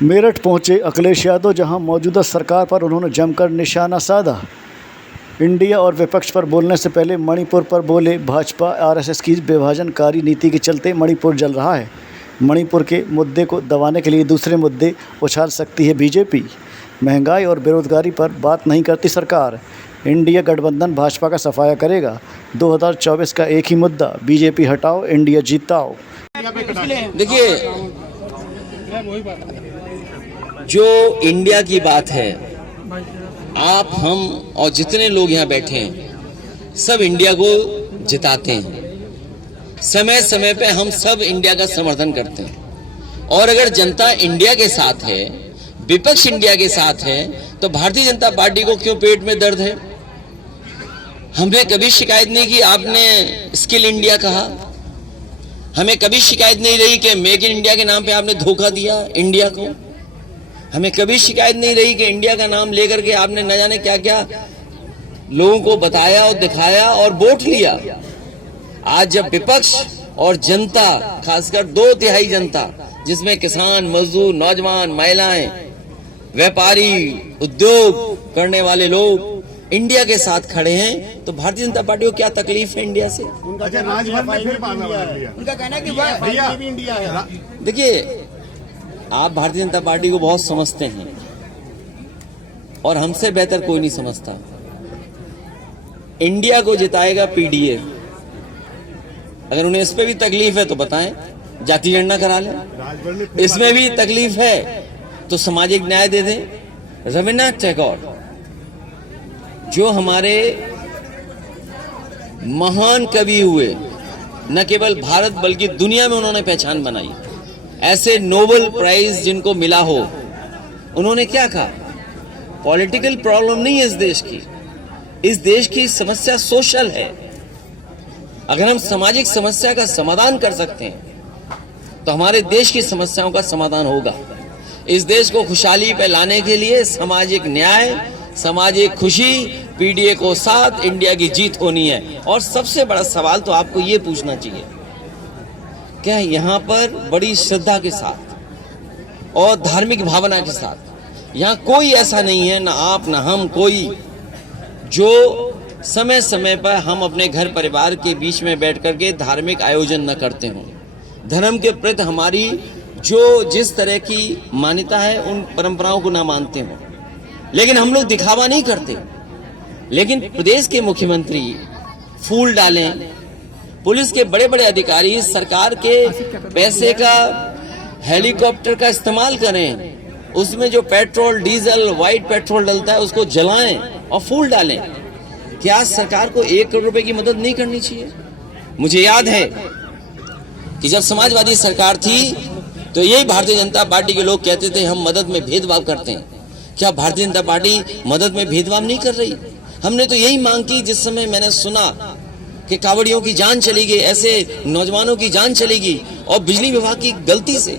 मेरठ पहुंचे अखिलेश यादव, जहां मौजूदा सरकार पर उन्होंने जमकर निशाना साधा। इंडिया और विपक्ष पर बोलने से पहले मणिपुर पर बोले। भाजपा आरएसएस की विभाजनकारी नीति के चलते मणिपुर जल रहा है। मणिपुर के मुद्दे को दबाने के लिए दूसरे मुद्दे उछाल सकती है बीजेपी। महंगाई और बेरोजगारी पर बात नहीं करती सरकार। इंडिया गठबंधन भाजपा का सफाया करेगा। 2024 का एक ही मुद्दा, बीजेपी हटाओ, इंडिया जीताओ। देखिए, जो इंडिया की बात है, आप, हम और जितने लोग यहाँ बैठे हैं, सब इंडिया को जिताते हैं। समय समय पे हम सब इंडिया का समर्थन करते हैं। और अगर जनता इंडिया के साथ है, विपक्ष इंडिया के साथ है, तो भारतीय जनता पार्टी को क्यों पेट में दर्द है? हमने कभी शिकायत नहीं की आपने स्किल इंडिया कहा। हमें कभी शिकायत नहीं रही कि मेक इन इंडिया के नाम पे आपने धोखा दिया इंडिया को। हमें कभी शिकायत नहीं रही कि इंडिया का नाम लेकर के आपने न जाने क्या क्या लोगों को बताया और दिखाया और वोट लिया। आज जब विपक्ष और जनता, खासकर 2/3 जनता, जिसमें किसान, मजदूर, नौजवान, महिलाएं, व्यापारी, उद्योग करने वाले लोग इंडिया के साथ खड़े हैं, तो भारतीय जनता पार्टी को क्या तकलीफ है इंडिया से? उनका कहना है कि भैया भी इंडिया है। देखिए, आप भारतीय जनता पार्टी को बहुत समझते हैं और हमसे बेहतर कोई नहीं समझता। इंडिया को जिताएगा पीडीए। अगर उन्हें इस पे भी तकलीफ है तो बताएं, जाति गणना करा लें। इसमें भी तकलीफ है तो सामाजिक न्याय दे दें। रविन्द्रनाथ टैगोर, जो हमारे महान कवि हुए, न केवल भारत बल्कि दुनिया में उन्होंने पहचान बनाई, ऐसे नोबेल प्राइज जिनको मिला हो, उन्होंने क्या कहा? पॉलिटिकल प्रॉब्लम नहीं है इस देश की समस्या सोशल है। अगर हम सामाजिक समस्या का समाधान कर सकते हैं तो हमारे देश की समस्याओं का समाधान होगा। इस देश को खुशहाली पे लाने के लिए सामाजिक न्याय, सामाजिक खुशी, पीडीए को साथ इंडिया की जीत होनी है। और सबसे बड़ा सवाल तो आपको ये पूछना चाहिए, क्या यहाँ पर बड़ी श्रद्धा के साथ और धार्मिक भावना के साथ, यहाँ कोई ऐसा नहीं है, ना आप ना हम, कोई जो समय समय पर हम अपने घर परिवार के बीच में बैठ करके धार्मिक आयोजन न करते हों। धर्म के प्रति हमारी जो जिस तरह की मान्यता है, उन परंपराओं को ना मानते हों, लेकिन हम लोग दिखावा नहीं करते। लेकिन प्रदेश के मुख्यमंत्री फूल डालें, पुलिस के बड़े बड़े अधिकारी सरकार के पैसे का हेलीकॉप्टर का इस्तेमाल करें, उसमें जो पेट्रोल, डीजल, व्हाइट पेट्रोल डलता है उसको जलाएं और फूल डालें। क्या सरकार को 1 करोड़ रुपए की मदद नहीं करनी चाहिए? मुझे याद है कि जब समाजवादी सरकार थी तो यही भारतीय जनता पार्टी के लोग कहते थे हम मदद में भेदभाव करते हैं। क्या भारतीय जनता पार्टी मदद में भेदभाव नहीं कर रही? हमने तो यही मांग की जिस समय मैंने सुना कि कांवड़ियों की जान चली गई, ऐसे नौजवानों की जान चली गई और बिजली विभाग की गलती से